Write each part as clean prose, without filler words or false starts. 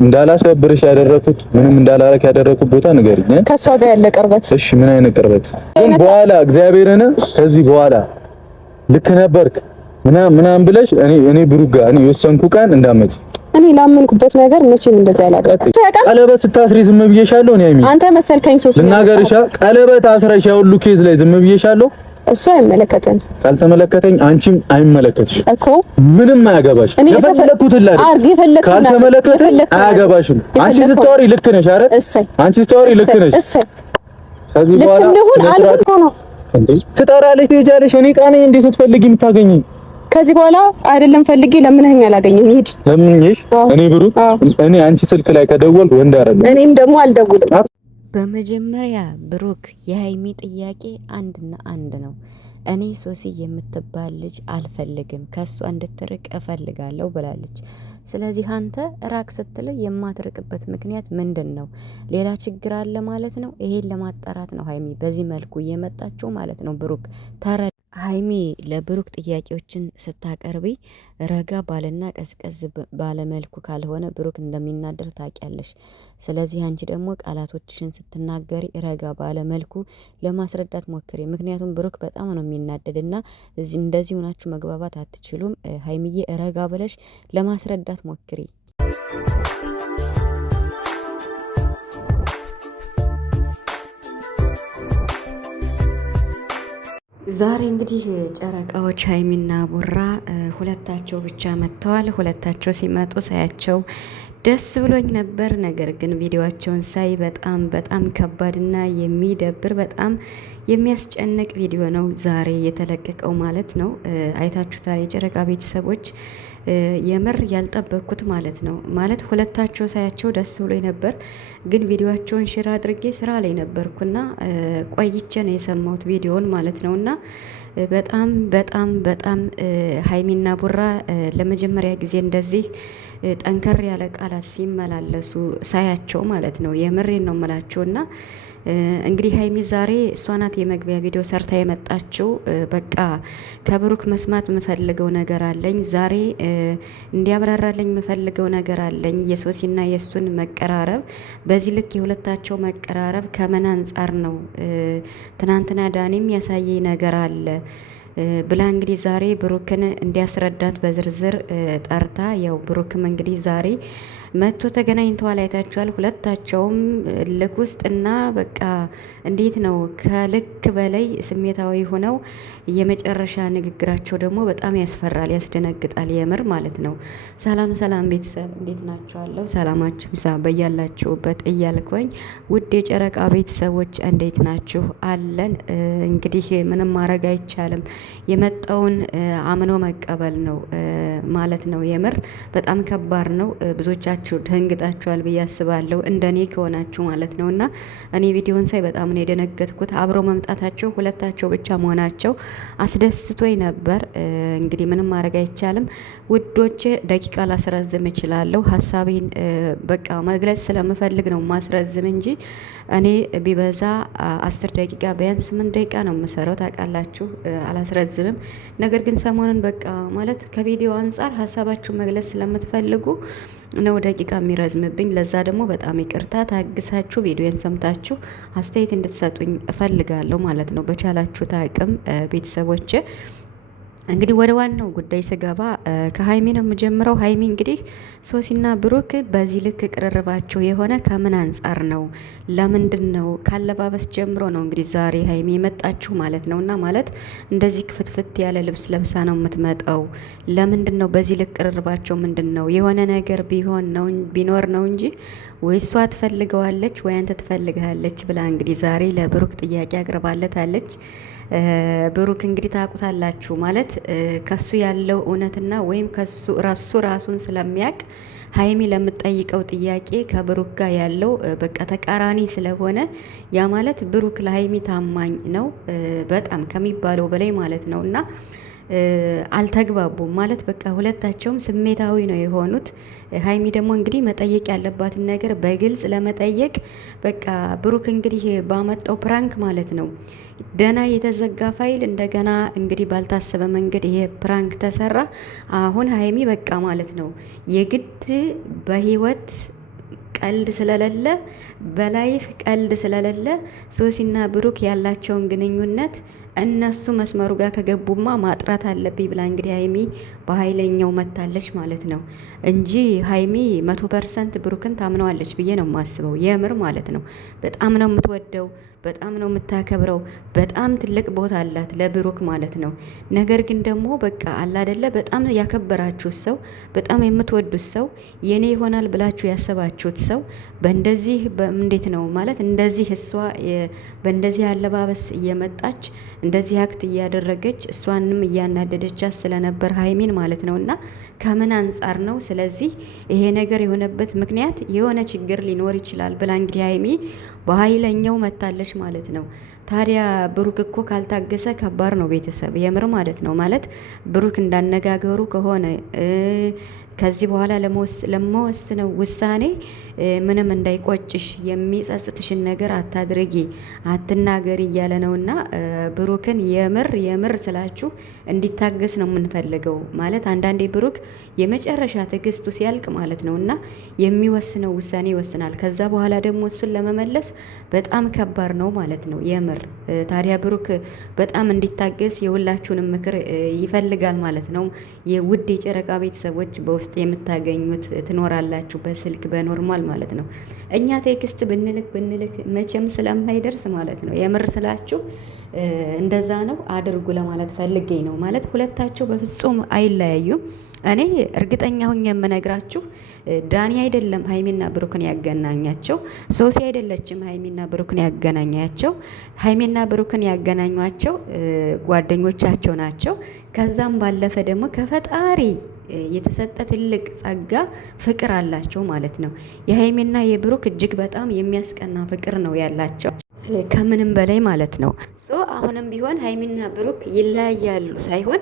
እንዳላስከብርሽ ያደረኩት ምንም እንዳላረክ ያደረኩት ቦታ ንገሪኝ። ከሷ ጋር ያለ ቅርበት። እሺ ምን አይነት ቅርበት? ግን በኋላ እግዚአብሔርን ከዚህ በኋላ ልክ ነበርክ ምናምን ብለሽ እኔ ብሩክ ጋር እኔ የወሰንኩ ቀን እንዳመጭ እኔ ላመንኩበት ነገር መቼም እንደዛ ያላደረኩት። ቀለበት ስታስሪ ዝም ብዬሻለሁ። እኔ አንተ መሰልከኝ ሶስት ልናገርሻ ቀለበት አስረሽ ያው ሁሉ ኬዝ ላይ ዝም ብዬሻለሁ። እሱ አይመለከተኝ። ካልተመለከተኝ አንቺም አይመለከትሽ እኮ ምንም አያገባሽ። የፈለኩት አይደል? ካልተመለከተኝ አያገባሽም። አንቺ ስታወሪ ልክ ነሽ አይደል? አንቺ ስታወሪ ልክ ነሽ። ከዚህ በኋላ እንዴ ትጠራለሽ፣ ትሄጃለሽ። እኔ ቃኔ እንዴ ስትፈልጊ የምታገኚኝ ከዚህ በኋላ አይደለም ፈልጌ ለምንህኝ አላገኘም። ይሄድ ለምንሽ እኔ ብሩክ እኔ አንቺ ስልክ ላይ ከደወልኩ ወንድ አይደለም። እኔም ደግሞ አልደውልም። በመጀመሪያ ብሩክ የሀይሚ ጥያቄ አንድና አንድ ነው። እኔ ሶሲ የምትባል ልጅ አልፈልግም፣ ከሷ እንድትርቅ እፈልጋለሁ ብላለች። ስለዚህ አንተ ራቅ ስትል የማትርቅበት ምክንያት ምንድን ነው? ሌላ ችግር አለ ማለት ነው? ይሄን ለማጣራት ነው ሀይሚ በዚህ መልኩ እየመጣችው ማለት ነው። ብሩክ ተረ ሀይሚ ለብሩክ ጥያቄዎችን ስታቀርቢ ረጋ ባለና ቀዝቀዝ ባለመልኩ ካልሆነ ብሩክ እንደሚናደር ታውቂያለሽ። ስለዚህ አንቺ ደግሞ ቃላቶችሽን ስትናገሪ ረጋ ባለመልኩ ለማስረዳት ሞክሪ። ምክንያቱም ብሩክ በጣም ነው የሚናደድና እንደዚህ ሆናችሁ መግባባት አትችሉም። ሀይሚዬ ረጋ ብለሽ ለማስረዳት ሞክሪ። ዛሬ እንግዲህ ጨረቃዎች ሀይሚና ቡራ ሁለታቸው ብቻ መጥተዋል። ሁለታቸው ሲመጡ ሳያቸው ደስ ብሎኝ ነበር። ነገር ግን ቪዲዮዋቸውን ሳይ በጣም ከባድና የሚደብር በጣም የሚያስጨንቅ ቪዲዮ ነው ዛሬ የተለቀቀው ማለት ነው። አይታችሁታል የጨረቃ ቤተሰቦች። የምር ያልጠበቅኩት ማለት ነው። ማለት ሁለታቸው ሳያቸው ደስ ብሎኝ ነበር፣ ግን ቪዲዮዋቸውን ሽራ አድርጌ ስራ ላይ ነበርኩና ቆይቼ ነው የሰማሁት ቪዲዮውን ማለት ነውና በጣም ሀይሚና ቡራ ለመጀመሪያ ጊዜ እንደዚህ ጠንከር ያለ ቃላት ሲመላለሱ ሳያቸው ማለት ነው። የምሬን ነው የምላቸውና እንግዲህ ሀይሚ ዛሬ እሷ ናት የመግቢያ ቪዲዮ ሰርታ የመጣችው። በቃ ከብሩክ መስማት የምፈልገው ነገር አለኝ ዛሬ እንዲያብራራልኝ የምፈልገው ነገር አለኝ። የሶሲና የእሱን መቀራረብ በዚህ ልክ የሁለታቸው መቀራረብ ከምን አንጻር ነው? ትናንትና ዳኒም ያሳየኝ ነገር አለ ብላ እንግዲህ ዛሬ ብሩክን እንዲያስረዳት በዝርዝር ጠርታ፣ ያው ብሩክም እንግዲህ ዛሬ መጥቶ ተገናኝተዋል። አይታችኋል። ሁለታቸውም ልክ ውስጥና በቃ እንዴት ነው ከልክ በላይ ስሜታዊ ሆነው የመጨረሻ ንግግራቸው ደግሞ በጣም ያስፈራል፣ ያስደነግጣል። የምር ማለት ነው። ሰላም ቤተሰብ እንዴት ናችኋለሁ? ሰላማችሁ ይብዛ በያላችሁበት እያልኩኝ ውድ የጨረቃ ቤተሰቦች እንዴት ናችሁ? አለን እንግዲህ ምንም ማድረግ አይቻልም። የመጣውን አምኖ መቀበል ነው ማለት ነው። የምር በጣም ከባድ ነው። ብዙዎቻችሁ ደንግጣችኋል ብዬ አስባለሁ፣ እንደኔ ከሆናችሁ ማለት ነው። እና እኔ ቪዲዮን ሳይ በጣም ነው የደነገጥኩት። አብሮ መምጣታቸው ሁለታቸው ብቻ መሆናቸው አስደስቶኝ ነበር። እንግዲህ ምንም ማድረግ አይቻልም ውዶች። ደቂቃ ላስረዝም እችላለሁ። ሀሳቤን በቃ መግለጽ ስለምፈልግ ነው ማስረዝም እንጂ እኔ ቢበዛ 10 ደቂቃ ቢያንስ 8 ደቂቃ ነው የምሰራው ታውቃላችሁ፣ አላስረዝምም። ነገር ግን ሰሞኑን በቃ ማለት ከቪዲዮ አንጻር ሀሳባችሁን መግለጽ ስለምትፈልጉ ነው ደቂቃ የሚረዝምብኝ። ለዛ ደግሞ በጣም ይቅርታ። ታግሳችሁ ቪዲዮን ሰምታችሁ አስተያየት እንድትሰጡኝ እፈልጋለሁ ማለት ነው በቻላችሁት አቅም ቤተሰቦች። እንግዲህ ወደ ዋናው ጉዳይ ስገባ ከሀይሚ ነው የምጀምረው። ሀይሚ እንግዲህ ሶሲና ብሩክ በዚህ ልክ ቅርርባቸው የሆነ ከምን አንጻር ነው? ለምንድን ነው? ካለባበስ ጀምሮ ነው እንግዲህ ዛሬ ሀይሚ የመጣችሁ ማለት ነው። እና ማለት እንደዚህ ክፍትፍት ያለ ልብስ ለብሳ ነው የምትመጣው። ለምንድን ነው? በዚህ ልክ ቅርርባቸው ምንድን ነው? የሆነ ነገር ቢኖር ነው እንጂ ወይ እሷ ትፈልገዋለች ወይ አንተ ትፈልግሃለች ብላ እንግዲህ ዛሬ ለብሩክ ጥያቄ አቅርባለታለች። ብሩክ እንግዲህ ታውቁታላችሁ ማለት ከሱ ያለው እውነትና ወይም ከሱ ራሱን ስለሚያውቅ ሀይሚ ለምትጠይቀው ጥያቄ ከብሩክ ጋር ያለው በቃ ተቃራኒ ስለሆነ ያ ማለት ብሩክ ለሀይሚ ታማኝ ነው በጣም ከሚባለው በላይ ማለት ነው። እና አልተግባቡም ማለት በቃ ሁለታቸውም ስሜታዊ ነው የሆኑት። ሀይሚ ደግሞ እንግዲህ መጠየቅ ያለባትን ነገር በግልጽ ለመጠየቅ በቃ ብሩክ እንግዲህ ባመጣው ፕራንክ ማለት ነው ደና የተዘጋ ፋይል እንደገና እንግዲህ ባልታሰበ መንገድ ይሄ ፕራንክ ተሰራ። አሁን ሀይሚ በቃ ማለት ነው የግድ በህይወት ቀልድ ስለሌለ በላይፍ ቀልድ ስለሌለ ሶሲና ብሩክ ያላቸውን ግንኙነት እነሱ መስመሩ ጋር ከገቡማ ማጥራት አለብኝ ብላ እንግዲህ ሀይሚ በኃይለኛው መታለች ማለት ነው እንጂ ሀይሚ 100% ብሩክን ታምነዋለች ብዬ ነው የማስበው። የምር ማለት ነው። በጣም ነው የምትወደው፣ በጣም ነው የምታከብረው፣ በጣም ትልቅ ቦታ አላት ለብሩክ ማለት ነው። ነገር ግን ደግሞ በቃ አለ አይደለ፣ በጣም ያከበራችሁት ሰው፣ በጣም የምትወዱት ሰው፣ የኔ ይሆናል ብላችሁ ያሰባችሁት ሰው በእንደዚህ እንዴት ነው ማለት እንደዚህ እሷ በእንደዚህ አለባበስ እየመጣች እንደዚህ አክት እያደረገች እሷንም እያናደደቻት ስለነበር ሀይሚን ማለት ነው። እና ከምን አንጻር ነው? ስለዚህ ይሄ ነገር የሆነበት ምክንያት የሆነ ችግር ሊኖር ይችላል ብላ እንግዲህ ሀይሚ በኃይለኛው መታለች ማለት ነው። ታዲያ ብሩክ እኮ ካልታገሰ ከባድ ነው ቤተሰብ፣ የምር ማለት ነው። ማለት ብሩክ እንዳነጋገሩ ከሆነ ከዚህ በኋላ ለመወስነው ውሳኔ ምንም እንዳይቆጭሽ የሚጸጽትሽን ነገር አታድርጊ፣ አትናገሪ እያለ ነውና ብሩክን የምር ስላችሁ እንዲታገስ ነው የምንፈልገው። ማለት አንዳንዴ ብሩክ የመጨረሻ ትዕግስቱ ሲያልቅ ማለት ነው እና የሚወስነው ውሳኔ ይወስናል። ከዛ በኋላ ደግሞ እሱን ለመመለስ በጣም ከባድ ነው ማለት ነው የምር። ታዲያ ብሩክ በጣም እንዲታገስ የሁላችሁንም ምክር ይፈልጋል ማለት ነው። የውድ የጨረቃ ቤተሰቦች በውስጥ የምታገኙት ትኖራላችሁ፣ በስልክ በኖርማል ማለት ነው። እኛ ቴክስት ብንልክ መቼም ስለማይደርስ ማለት ነው። የምር ስላችሁ እንደዛ ነው አድርጉ ለማለት ፈልጌ ነው። ማለት ሁለታቸው በፍጹም አይለያዩም። እኔ እርግጠኛ ሁኝ የምነግራችሁ ዳኒ አይደለም ሀይሚና ብሩክን ያገናኛቸው፣ ሶሲ አይደለችም ሀይሚና ብሩክን ያገናኛቸው። ሀይሚና ብሩክን ያገናኟቸው ጓደኞቻቸው ናቸው። ከዛም ባለፈ ደግሞ ከፈጣሪ የተሰጠ ትልቅ ጸጋ ፍቅር አላቸው ማለት ነው። የሀይሚና የብሩክ እጅግ በጣም የሚያስቀና ፍቅር ነው ያላቸው ከምንም በላይ ማለት ነው። አሁንም ቢሆን ሀይሚና ብሩክ ይለያያሉ ሳይሆን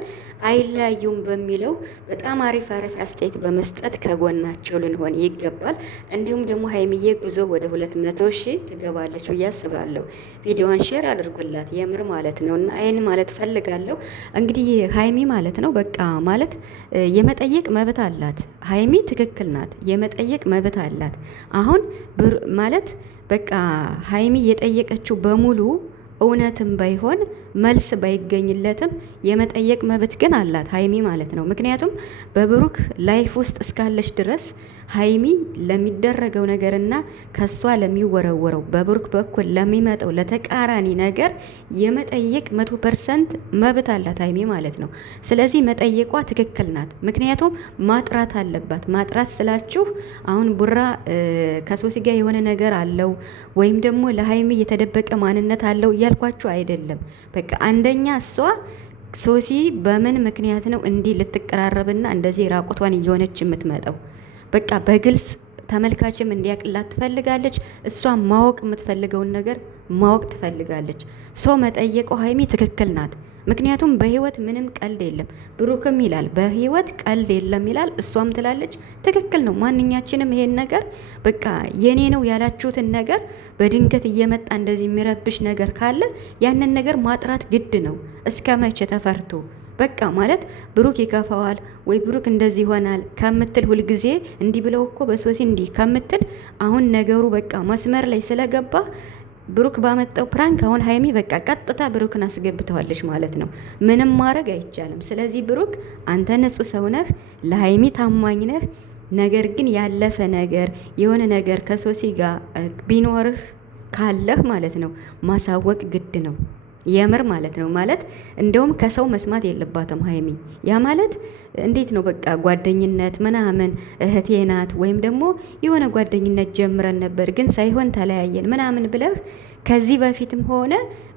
አይለያዩም በሚለው በጣም አሪፍ አስተያየት በመስጠት ከጎናቸው ልንሆን ይገባል። እንዲሁም ደግሞ ሀይሚዬ ጉዞ ወደ 200,000 ትገባለች ብዬ አስባለሁ። ቪዲዮን ሼር አድርጉላት የምር ማለት ነው። እና ይህን ማለት ፈልጋለሁ እንግዲህ ሀይሚ ማለት ነው በቃ ማለት የመጠየቅ መብት አላት። ሀይሚ ትክክል ናት፣ የመጠየቅ መብት አላት። አሁን ማለት በቃ ሀይሚ የጠየቀችው በሙሉ እውነትም ባይሆን መልስ ባይገኝለትም የመጠየቅ መብት ግን አላት ሀይሚ ማለት ነው። ምክንያቱም በብሩክ ላይፍ ውስጥ እስካለች ድረስ ሀይሚ ለሚደረገው ነገርና ከሷ ለሚወረወረው በብሩክ በኩል ለሚመጣው ለተቃራኒ ነገር የመጠየቅ 100% መብት አላት ሀይሚ ማለት ነው። ስለዚህ መጠየቋ ትክክል ናት። ምክንያቱም ማጥራት አለባት። ማጥራት ስላችሁ አሁን ቡራ ከሶሲ ጋር የሆነ ነገር አለው ወይም ደግሞ ለሀይሚ የተደበቀ ማንነት አለው እያልኳችሁ አይደለም። በቃ አንደኛ እሷ ሶሲ በምን ምክንያት ነው እንዲህ ልትቀራረብና እንደዚህ ራቁቷን እየሆነች የምትመጣው? በቃ በግልጽ ተመልካችም እንዲያቅላት ትፈልጋለች። እሷ ማወቅ የምትፈልገውን ነገር ማወቅ ትፈልጋለች። መጠየቀው ሀይሚ ትክክል ናት። ምክንያቱም በህይወት ምንም ቀልድ የለም። ብሩክም ይላል በህይወት ቀልድ የለም ይላል። እሷም ትላለች ትክክል ነው። ማንኛችንም ይሄን ነገር በቃ የኔ ነው ያላችሁትን ነገር በድንገት እየመጣ እንደዚህ የሚረብሽ ነገር ካለ ያንን ነገር ማጥራት ግድ ነው። እስከ መቼ ተፈርቶ በቃ ማለት ብሩክ ይከፋዋል ወይ ብሩክ እንደዚህ ይሆናል ከምትል ሁልጊዜ እንዲህ ብለው እኮ በሶሲ እንዲህ ከምትል አሁን ነገሩ በቃ መስመር ላይ ስለገባ ብሩክ ባመጣው ፕራንክ አሁን ሀይሚ በቃ ቀጥታ ብሩክን አስገብተዋለች ማለት ነው። ምንም ማድረግ አይቻልም። ስለዚህ ብሩክ አንተ ንጹህ ሰው ነህ፣ ለሀይሚ ታማኝ ነህ። ነገር ግን ያለፈ ነገር የሆነ ነገር ከሶሲ ጋር ቢኖርህ ካለህ ማለት ነው ማሳወቅ ግድ ነው። የምር ማለት ነው። ማለት እንደውም ከሰው መስማት የለባትም ሀይሚ። ያ ማለት እንዴት ነው በቃ ጓደኝነት ምናምን እህቴ ናት ወይም ደግሞ የሆነ ጓደኝነት ጀምረን ነበር ግን ሳይሆን ተለያየን ምናምን ብለህ ከዚህ በፊትም ሆነ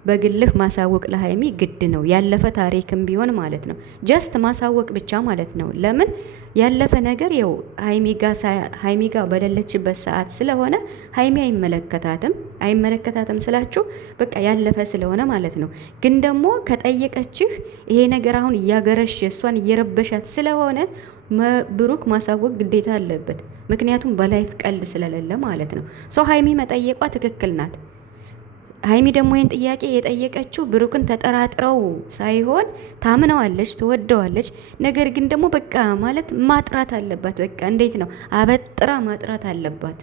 በግልህ ማሳወቅ ለሀይሚ ግድ ነው። ያለፈ ታሪክም ቢሆን ማለት ነው። ጀስት ማሳወቅ ብቻ ማለት ነው። ለምን ያለፈ ነገር ያው ሀይሚ ጋር በሌለችበት ሰዓት ስለሆነ ሀይሚ አይመለከታትም ስላችሁ በቃ ያለፈ ስለሆነ ማለት ነው። ግን ደግሞ ከጠየቀችህ ይሄ ነገር አሁን እያገረሽ እሷን እየረበሻት ስለሆነ ብሩክ ማሳወቅ ግዴታ አለበት። ምክንያቱም በላይፍ ቀልድ ስለሌለ ማለት ነው። ሀይሚ መጠየቋ ትክክል ናት። ሀይሚ ደግሞ ይህን ጥያቄ የጠየቀችው ብሩክን ተጠራጥረው ሳይሆን ታምነዋለች፣ ትወደዋለች። ነገር ግን ደግሞ በቃ ማለት ማጥራት አለባት። በቃ እንዴት ነው አበጥራ ማጥራት አለባት።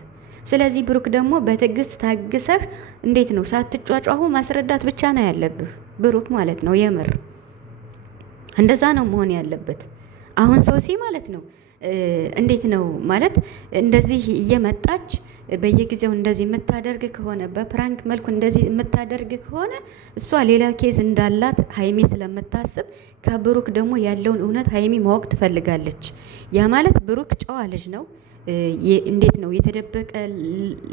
ስለዚህ ብሩክ ደግሞ በትዕግስት ታግሰህ እንዴት ነው ሳትጫጫሁ ማስረዳት ብቻ ነው ያለብህ ብሩክ ማለት ነው። የምር እንደዛ ነው መሆን ያለበት። አሁን ሶሲ ማለት ነው እንዴት ነው ማለት እንደዚህ እየመጣች በየጊዜው እንደዚህ የምታደርግ ከሆነ በፕራንክ መልኩ እንደዚህ የምታደርግ ከሆነ እሷ ሌላ ኬዝ እንዳላት ሀይሚ ስለምታስብ ከብሩክ ደግሞ ያለውን እውነት ሀይሚ ማወቅ ትፈልጋለች። ያ ማለት ብሩክ ጨዋ ልጅ ነው። እንዴት ነው የተደበቀ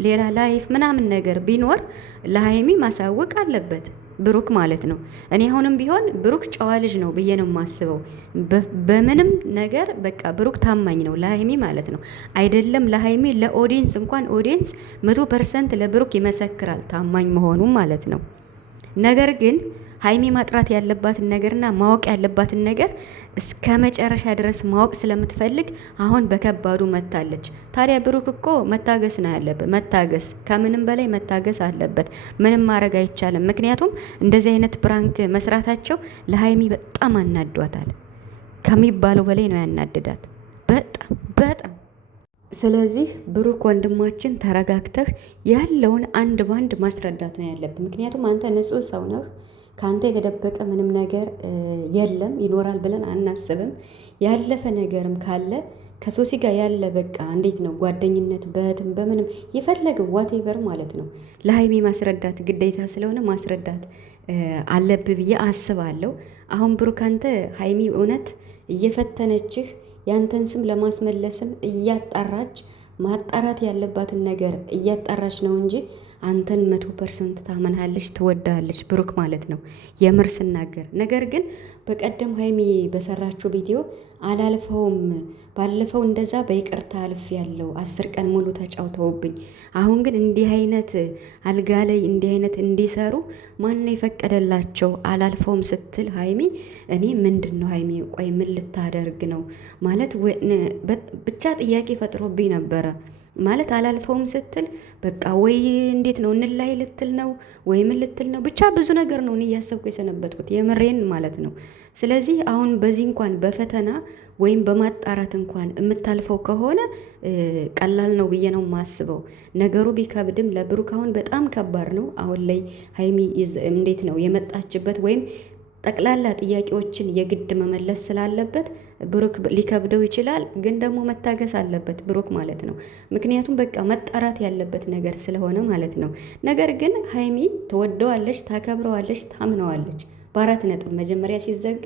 ሌላ ላይፍ ምናምን ነገር ቢኖር ለሀይሚ ማሳወቅ አለበት ብሩክ ማለት ነው። እኔ አሁንም ቢሆን ብሩክ ጨዋ ልጅ ነው ብዬ ነው የማስበው። በምንም ነገር በቃ ብሩክ ታማኝ ነው ለሀይሚ ማለት ነው። አይደለም ለሀይሚ ለኦዲየንስ እንኳን ኦዲየንስ 100% ለብሩክ ይመሰክራል ታማኝ መሆኑ ማለት ነው። ነገር ግን ሀይሚ ማጥራት ያለባትን ነገርና ማወቅ ያለባትን ነገር እስከ መጨረሻ ድረስ ማወቅ ስለምትፈልግ አሁን በከባዱ መታለች። ታዲያ ብሩክ እኮ መታገስ ነው ያለበት፣ መታገስ ከምንም በላይ መታገስ አለበት። ምንም ማድረግ አይቻልም። ምክንያቱም እንደዚህ አይነት ፕራንክ መስራታቸው ለሀይሚ በጣም አናዷታል፣ ከሚባለው በላይ ነው ያናድዳት፣ በጣም በጣም። ስለዚህ ብሩክ ወንድማችን ተረጋግተህ ያለውን አንድ ባንድ ማስረዳት ነው ያለብን። ምክንያቱም አንተ ንጹህ ሰው ነህ። ከአንተ የተደበቀ ምንም ነገር የለም፣ ይኖራል ብለን አናስብም። ያለፈ ነገርም ካለ ከሶሲ ጋር ያለ በቃ እንዴት ነው ጓደኝነት በእህትም በምንም የፈለገ ዋቴቨር ማለት ነው ለሀይሚ ማስረዳት ግዴታ ስለሆነ ማስረዳት አለብህ ብዬ አስባለሁ። አሁን ብሩክ አንተ ሀይሚ እውነት እየፈተነችህ ያንተን ስም ለማስመለስም እያጣራች ማጣራት ያለባትን ነገር እያጣራች ነው እንጂ አንተን 100% ታመናለች፣ ትወዳለች ብሩክ ማለት ነው የምር ስናገር። ነገር ግን በቀደም ሀይሚ በሰራችው ቪዲዮ አላልፈውም፣ ባለፈው እንደዛ በይቅርታ አልፍ ያለው 10 ቀን ሙሉ ተጫውተውብኝ፣ አሁን ግን እንዲህ አይነት አልጋ ላይ እንዲህ አይነት እንዲሰሩ ማን የፈቀደላቸው አላልፈውም ስትል ሀይሚ እኔ ምንድን ነው ሀይሚ ቆይ ምን ልታደርግ ነው ማለት ብቻ ጥያቄ ፈጥሮብኝ ነበረ። ማለት አላልፈውም ስትል በቃ ወይ እንዴት ነው እንላይ ልትል ነው ወይ ምን ልትል ነው? ብቻ ብዙ ነገር ነው እኔ እያሰብኩ የሰነበትኩት የምሬን ማለት ነው። ስለዚህ አሁን በዚህ እንኳን በፈተና ወይም በማጣራት እንኳን የምታልፈው ከሆነ ቀላል ነው ብዬ ነው የማስበው። ነገሩ ቢከብድም ለብሩክ አሁን በጣም ከባድ ነው። አሁን ላይ ሀይሚ እንዴት ነው የመጣችበት ወይም ጠቅላላ ጥያቄዎችን የግድ መመለስ ስላለበት ብሩክ ሊከብደው ይችላል። ግን ደግሞ መታገስ አለበት ብሩክ ማለት ነው። ምክንያቱም በቃ መጣራት ያለበት ነገር ስለሆነ ማለት ነው። ነገር ግን ሀይሚ ትወደዋለች፣ ታከብረዋለች፣ ታምነዋለች። በ4 ነጥብ መጀመሪያ ሲዘጋ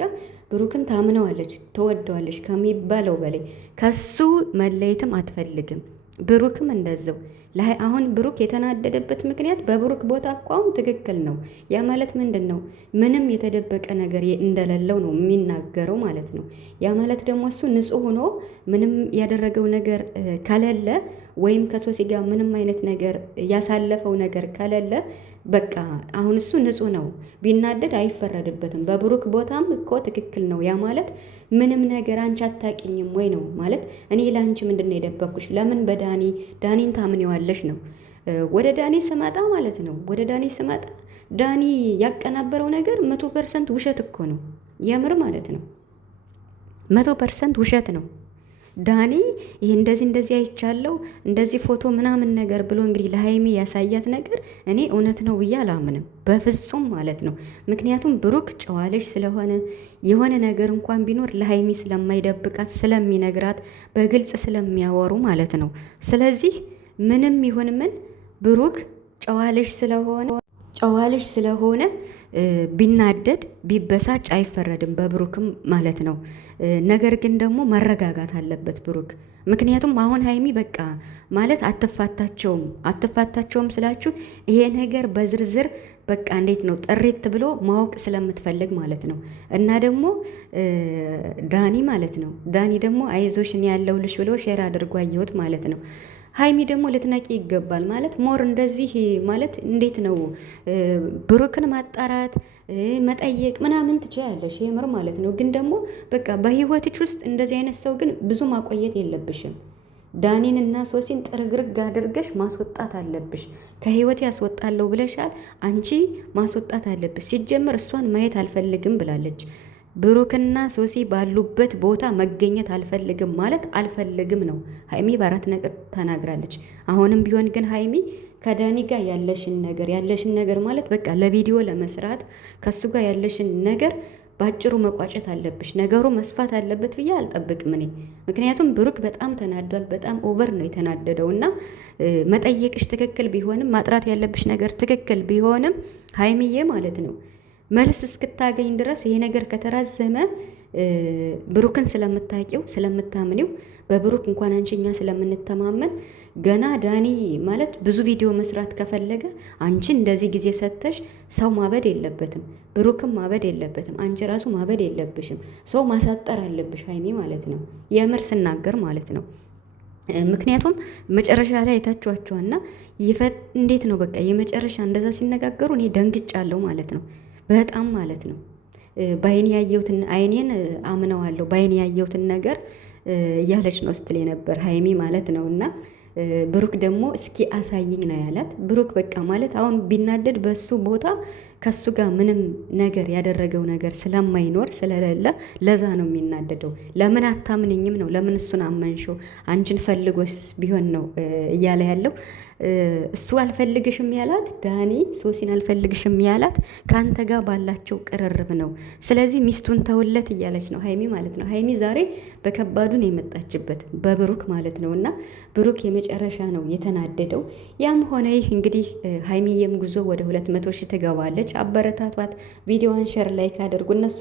ብሩክን ታምነዋለች፣ ትወደዋለች ከሚባለው በላይ ከሱ መለየትም አትፈልግም። ብሩክም እንደዛው። አሁን ብሩክ የተናደደበት ምክንያት በብሩክ ቦታ እኮ አሁን ትክክል ነው። ያ ማለት ምንድን ነው? ምንም የተደበቀ ነገር እንደሌለው ነው የሚናገረው ማለት ነው። ያ ማለት ደግሞ እሱ ንጹሕ ሆኖ ምንም ያደረገው ነገር ከሌለ ወይም ከሶሲ ጋር ምንም አይነት ነገር ያሳለፈው ነገር ከሌለ በቃ አሁን እሱ ንጹሕ ነው። ቢናደድ አይፈረድበትም። በብሩክ ቦታም እኮ ትክክል ነው። ያ ማለት ምንም ነገር አንቺ አታውቂኝም ወይ ነው ማለት እኔ ለአንቺ ምንድን ነው የደበኩሽ? ለምን ዳኒን ታምኔዋለሽ ነው። ወደ ዳኒ ስመጣ ማለት ነው ዳኒ ያቀናበረው ነገር 100% ውሸት እኮ ነው። የምር ማለት ነው 100% ውሸት ነው። ዳኒ ይሄ እንደዚህ አይቻለው እንደዚህ ፎቶ ምናምን ነገር ብሎ እንግዲህ ለሀይሚ ያሳያት ነገር እኔ እውነት ነው ብዬ አላምንም በፍጹም ማለት ነው። ምክንያቱም ብሩክ ጨዋልሽ ስለሆነ የሆነ ነገር እንኳን ቢኖር ለሀይሚ ስለማይደብቃት ስለሚነግራት በግልጽ ስለሚያወሩ ማለት ነው። ስለዚህ ምንም ይሁን ምን ብሩክ ጨዋልሽ ስለሆነ ቢናደድ ቢበሳጭ አይፈረድም በብሩክም ማለት ነው። ነገር ግን ደግሞ መረጋጋት አለበት ብሩክ። ምክንያቱም አሁን ሀይሚ በቃ ማለት አትፋታቸውም ስላችሁ ይሄ ነገር በዝርዝር በቃ እንዴት ነው ጥሪት ብሎ ማወቅ ስለምትፈልግ ማለት ነው። እና ደግሞ ዳኒ ማለት ነው ዳኒ ደግሞ አይዞሽን ያለውልሽ ብሎ ሼር አድርጎ አየሁት ማለት ነው። ሀይሚ ደግሞ ልትነቂ ይገባል ማለት ሞር እንደዚህ ማለት እንዴት ነው ብሩክን ማጣራት መጠየቅ ምናምን ትችያለሽ የምር ማለት ነው። ግን ደግሞ በቃ በህይወትሽ ውስጥ እንደዚህ አይነት ሰው ግን ብዙ ማቆየት የለብሽም። ዳኒን እና ሶሲን ጥርግርግ አድርገሽ ማስወጣት አለብሽ። ከህይወት ያስወጣለሁ ብለሻል፣ አንቺ ማስወጣት አለብሽ። ሲጀምር እሷን ማየት አልፈልግም ብላለች። ብሩክና ሶሲ ባሉበት ቦታ መገኘት አልፈልግም ማለት አልፈልግም ነው። ሀይሚ በአራት ነገር ተናግራለች። አሁንም ቢሆን ግን ሀይሚ ከዳኒ ጋር ያለሽን ነገር ማለት በቃ ለቪዲዮ ለመስራት ከሱ ጋር ያለሽን ነገር ባጭሩ መቋጨት አለብሽ። ነገሩ መስፋት አለበት ብዬ አልጠብቅም እኔ። ምክንያቱም ብሩክ በጣም ተናዷል። በጣም ኦቨር ነው የተናደደው እና መጠየቅሽ ትክክል ቢሆንም ማጥራት ያለብሽ ነገር ትክክል ቢሆንም ሀይሚዬ ማለት ነው መልስ እስክታገኝ ድረስ ይሄ ነገር ከተራዘመ ብሩክን ስለምታውቂው ስለምታምኒው በብሩክ እንኳን አንቺኛ ስለምንተማመን ገና ዳኒ ማለት ብዙ ቪዲዮ መስራት ከፈለገ አንቺ እንደዚህ ጊዜ ሰጥተሽ ሰው ማበድ የለበትም፣ ብሩክም ማበድ የለበትም፣ አንቺ ራሱ ማበድ የለብሽም። ሰው ማሳጠር አለብሽ ሀይሚ ማለት ነው። የምር ስናገር ማለት ነው። ምክንያቱም መጨረሻ ላይ አይታችኋቸዋና እንዴት ነው በቃ የመጨረሻ እንደዛ ሲነጋገሩ እኔ ደንግጫለሁ ማለት ነው። በጣም ማለት ነው። በአይኔ ያየሁትን አይኔን አምነዋለሁ በአይኔ ያየሁትን ነገር እያለች ነው ስትል የነበር ሀይሚ ማለት ነው። እና ብሩክ ደግሞ እስኪ አሳይኝ ነው ያላት። ብሩክ በቃ ማለት አሁን ቢናደድ በሱ ቦታ ከሱ ጋር ምንም ነገር ያደረገው ነገር ስለማይኖር ስለሌለ ለዛ ነው የሚናደደው። ለምን አታምንኝም ነው? ለምን እሱን አመንሽው? አንቺን ፈልጎስ ቢሆን ነው እያለ ያለው። እሱ አልፈልግሽም ያላት ዳኒ ሶሲን አልፈልግሽም ያላት ከአንተ ጋር ባላቸው ቅርርብ ነው። ስለዚህ ሚስቱን ተውለት እያለች ነው ሀይሚ ማለት ነው። ሀይሚ ዛሬ በከባዱን የመጣችበት በብሩክ ማለት ነው። እና ብሩክ የመጨረሻ ነው የተናደደው። ያም ሆነ ይህ እንግዲህ ሀይሚዬም ጉዞ ወደ 200 ሺህ ትገባለች። አበረታቷት። ቪዲዮዋን ሸር ላይክ አድርጉ። እነሱ